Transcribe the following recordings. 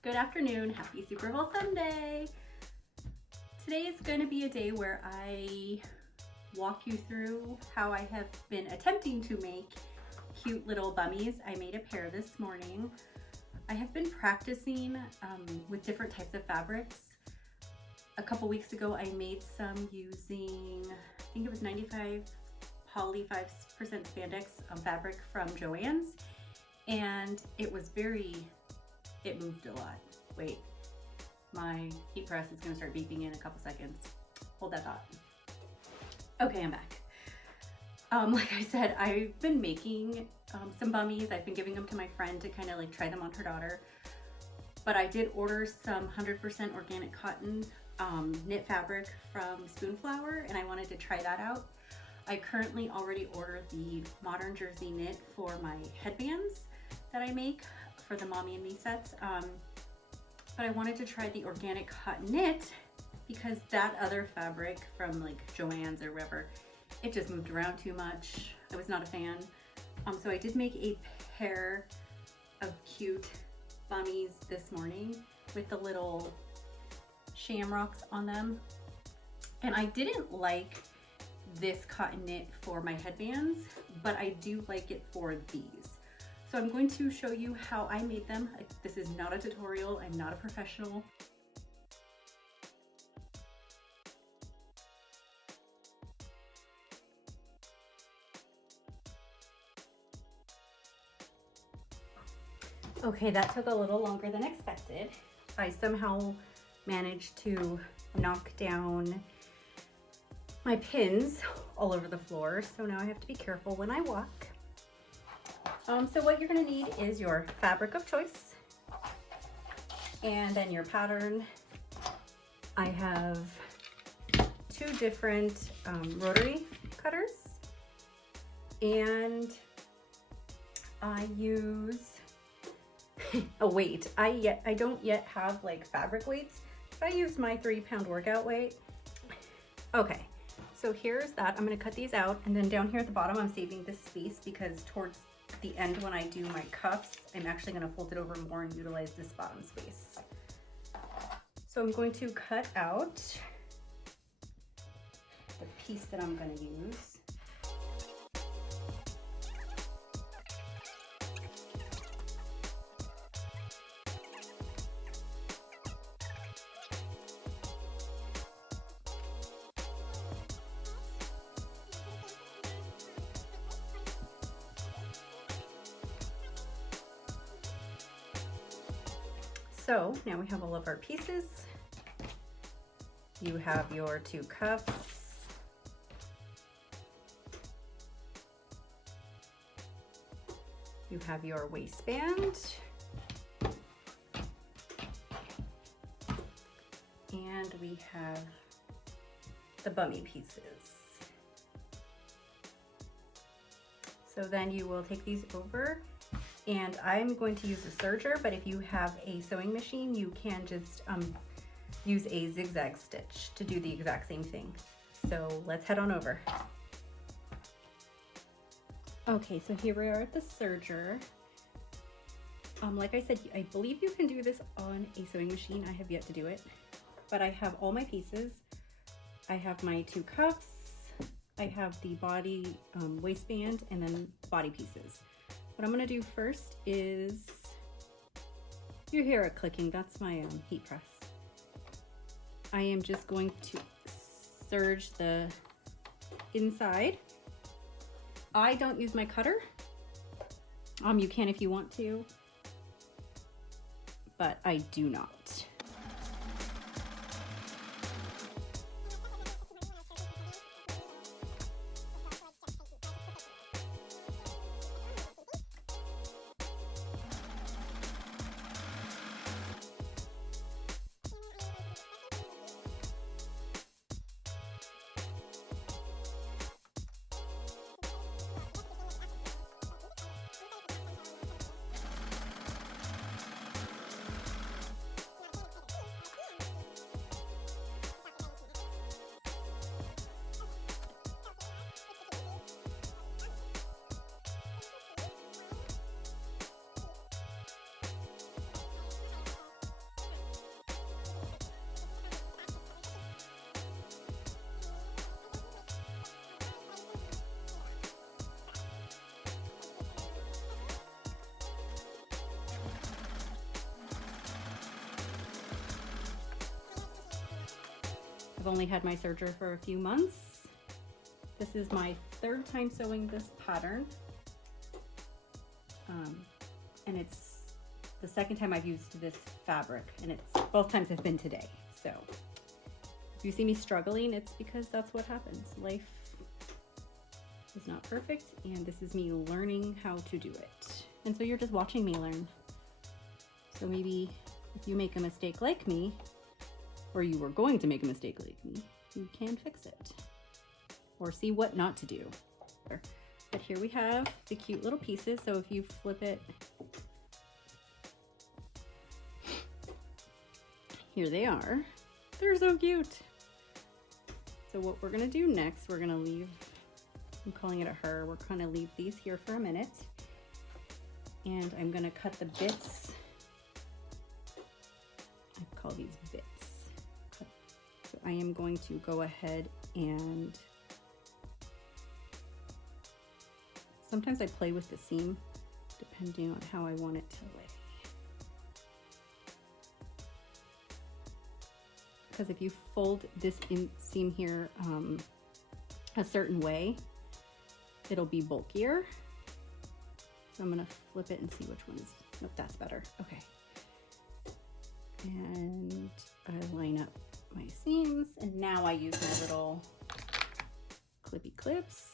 Good afternoon, happy Super Bowl Sunday. Today is going to be a day where I walk you through how I have been attempting to make cute little bummies. I made a pair this morning. I have been practicing with different types of fabrics. A couple weeks ago I made some using, I think it was 95 poly 5% spandex fabric from Joann's, and it moved a lot. Wait, my heat press is gonna start beeping in a couple seconds. Hold that thought. Okay, I'm back. Like I said, I've been making some bummies. I've been giving them to my friend to kind of like try them on her daughter. But I did order some 100% organic cotton knit fabric from Spoonflower, and I wanted to try that out. I currently already ordered the modern jersey knit for my headbands that I make for the Mommy and Me sets. But I wanted to try the organic cotton knit because that other fabric from like Joann's or wherever, it just moved around too much. I was not a fan. So I did make a pair of cute bummies this morning with the little shamrocks on them. And I didn't like this cotton knit for my headbands, but I do like it for these. So I'm going to show you how I made them. This is not a tutorial, I'm not a professional. Okay, that took a little longer than expected. I somehow managed to knock down my pins all over the floor, so now I have to be careful when I walk. So what you're gonna need is your fabric of choice and then your pattern. I have two different rotary cutters, and I use a weight. I don't yet have like fabric weights, but I use my 3-pound workout weight. Okay, so here's that. I'm gonna cut these out, and then down here at the bottom I'm saving this space because towards the end when I do my cuffs, I'm actually gonna fold it over more and utilize this bottom space. So I'm going to cut out the piece that I'm gonna use. So now we have all of our pieces. You have your two cuffs. You have your waistband. And we have the bummy pieces. So then you will take these over, and I'm going to use a serger, but if you have a sewing machine, you can just use a zigzag stitch to do the exact same thing. So let's head on over. Okay, so here we are at the serger. Like I said, I believe you can do this on a sewing machine. I have yet to do it, but I have all my pieces. I have my two cuffs, I have the body waistband, and then the body pieces. What I'm gonna do first is, you hear it clicking, that's my heat press. I am just going to serge the inside. I don't use my cutter. You can if you want to, but I do not. I've only had my serger for a few months. This is my third time sewing this pattern. And it's the second time I've used this fabric, and it's both times have been today. So if you see me struggling, it's because that's what happens. Life is not perfect, and this is me learning how to do it. And so you're just watching me learn. So maybe if you make a mistake like me, or you were going to make a mistake like me, you can fix it or see what not to do. But here we have the cute little pieces. So if you flip it, here they are. They're so cute. So what we're gonna do next, we're gonna leave, I'm calling it a her, we're gonna leave these here for a minute. And I'm gonna cut the bits. I call these bits. So I am going to go ahead and sometimes I play with the seam depending on how I want it to lay. Because if you fold this seam here a certain way, it'll be bulkier. So I'm gonna flip it and see which one's, nope, that's better. Okay. And I line up my seams, and now I use my little clippy clips.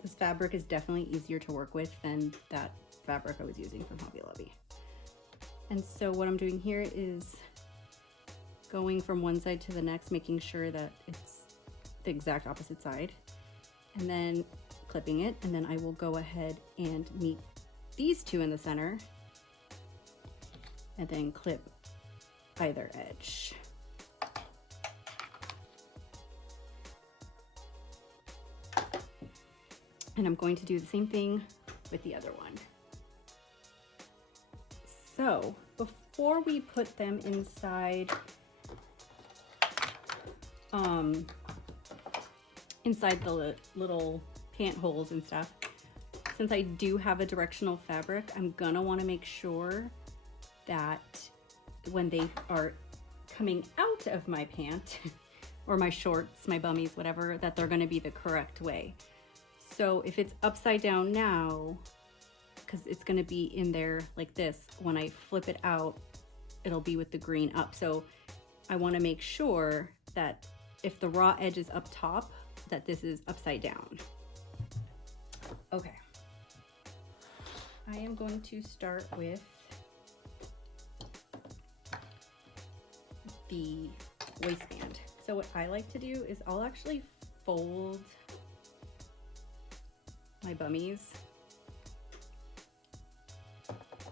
This fabric is definitely easier to work with than that fabric I was using from Hobby Lobby. And so what I'm doing here is going from one side to the next, making sure that it's the exact opposite side, and then clipping it, and then I will go ahead and meet these two in the center and then clip either edge. And I'm going to do the same thing with the other one. So before we put them inside inside the little pant holes and stuff, since I do have a directional fabric, I'm gonna want to make sure that when they are coming out of my pant or my shorts, my bummies, whatever, that they're going to be the correct way. So if it's upside down now, because it's going to be in there like this, when I flip it out, it'll be with the green up. So I want to make sure that if the raw edge is up top, that this is upside down. Okay. I am going to start with the waistband. So what I like to do is I'll actually fold my bummies,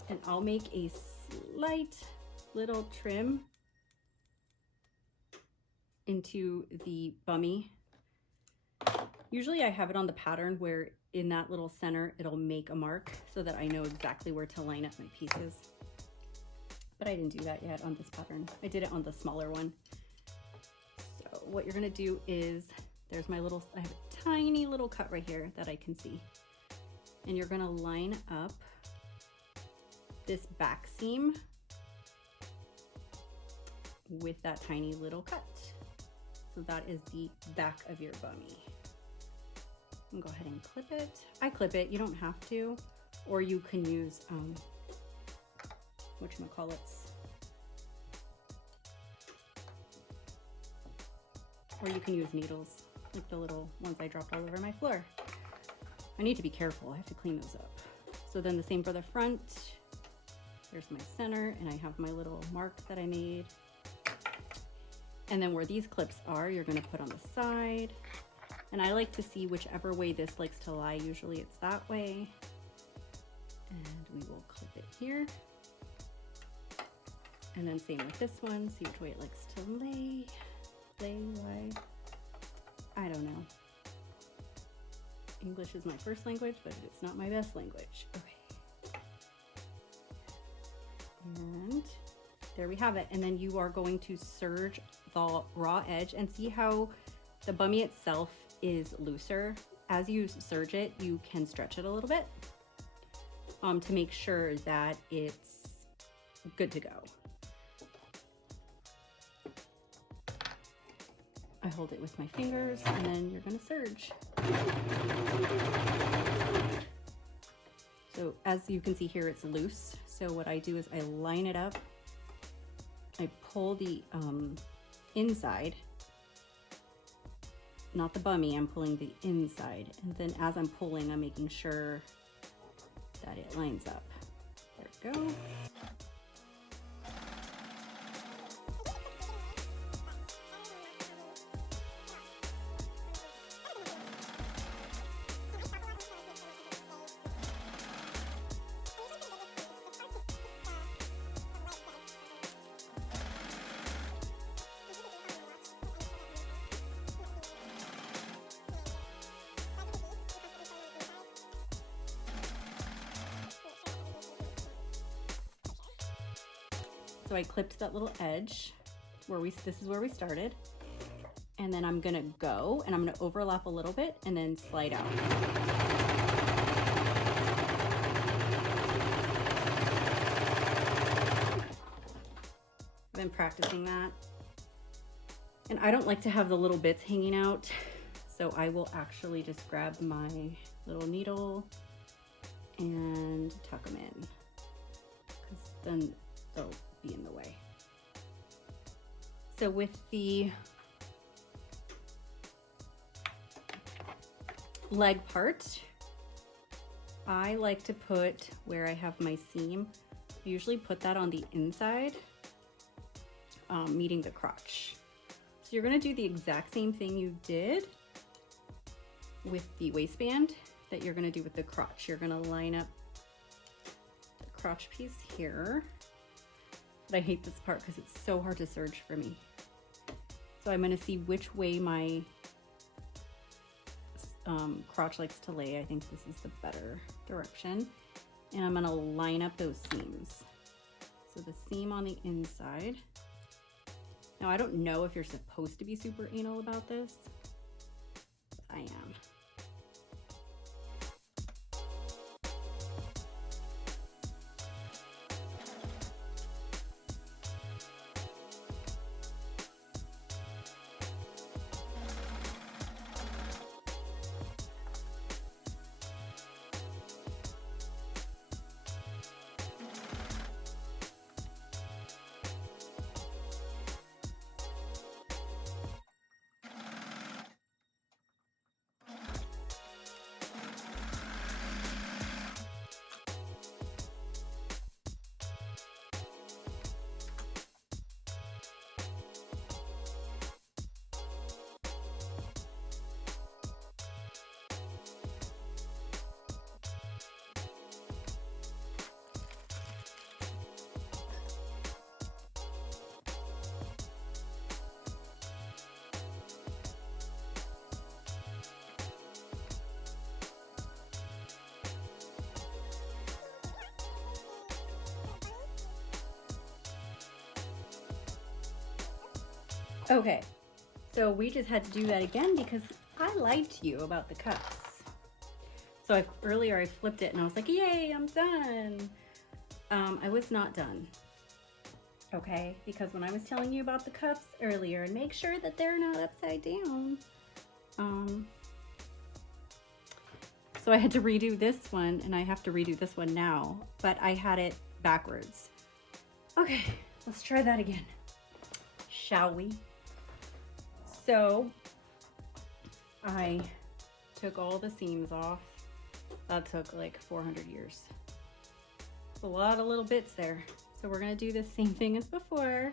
and I'll make a slight little trim into the bummie. Usually I have it on the pattern where in that little center it'll make a mark so that I know exactly where to line up my pieces. But I didn't do that yet on this pattern. I did it on the smaller one. So what you're gonna do is, there's my little, I have a tiny little cut right here that I can see. And you're gonna line up this back seam with that tiny little cut. So that is the back of your bummie. And go ahead and clip it. I clip it, you don't have to, or you can use whatchamacallits, or you can use needles, like the little ones I dropped all over my floor. I need to be careful, I have to clean those up. So then the same for the front. There's my center, and I have my little mark that I made. And then where these clips are, you're gonna put on the side. And I like to see whichever way this likes to lie. Usually it's that way. And we will clip it here. And then same with this one, see which way it likes to lie. I don't know. English is my first language, but it's not my best language. Okay. And there we have it. And then you are going to serge the raw edge, and see how the bummie itself is looser. As you serge it, you can stretch it a little bit. to make sure that it's good to go. I hold it with my fingers, and then you're gonna serge. So as you can see here, it's loose. So what I do is I line it up, I pull the inside, not the bummie, I'm pulling the inside. And then as I'm pulling, I'm making sure that it lines up. There we go. So I clipped that little edge where this is where we started. And then I'm gonna go and I'm gonna overlap a little bit and then slide out. I've been practicing that. And I don't like to have the little bits hanging out. So I will actually just grab my little needle and tuck them in, because then they'll be in the way. So with the leg part, I like to put where I have my seam, I usually put that on the inside, meeting the crotch. So you're gonna do the exact same thing you did with the waistband that you're gonna do with the crotch. You're gonna line up the crotch piece here. But I hate this part because it's so hard to serge for me. So I'm gonna see which way my crotch likes to lay. I think this is the better direction. And I'm gonna line up those seams. So the seam on the inside. Now I don't know if you're supposed to be super anal about this, but I am. Okay, so we just had to do that again because I lied to you about the cuffs. So earlier I flipped it and I was like, yay, I'm done. I was not done, okay? Because when I was telling you about the cuffs earlier, and make sure that they're not upside down. So I had to redo this one, and I have to redo this one now, but I had it backwards. Okay, let's try that again, shall we? So I took all the seams off. That took like 400 years. It's a lot of little bits there. So we're gonna do the same thing as before.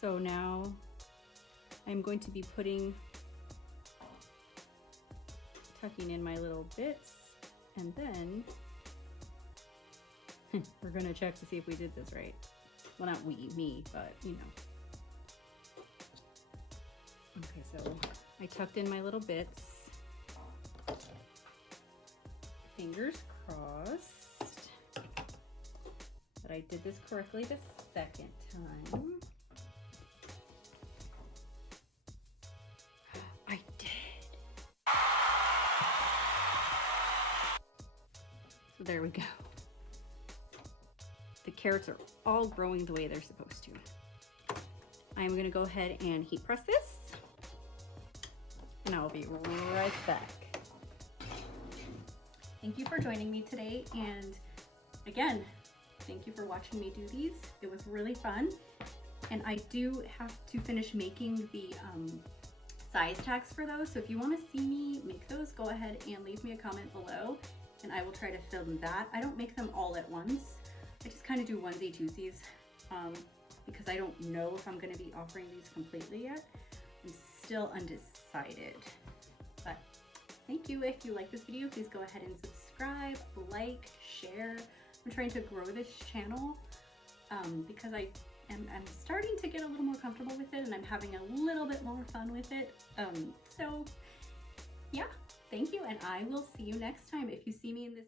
So now I'm going to be tucking in my little bits, and then we're gonna check to see if we did this right. Well, not me, but you know. Okay, so I tucked in my little bits. Fingers crossed that I did this correctly the second time. I did. So there we go. The carrots are all growing the way they're supposed to. I'm gonna go ahead and heat press this, and I'll be right back. Thank you for joining me today, and again, thank you for watching me do these. It was really fun, and I do have to finish making the size tags for those, so if you want to see me make those, go ahead and leave me a comment below, and I will try to film that. I don't make them all at once. I just kind of do onesie-twosies because I don't know if I'm going to be offering these completely yet. I'm still undecided, but thank you. If you like this video, please go ahead and subscribe, like, share. I'm trying to grow this channel because I'm starting to get a little more comfortable with it, and I'm having a little bit more fun with it. So yeah, thank you, and I will see you next time. If you see me in this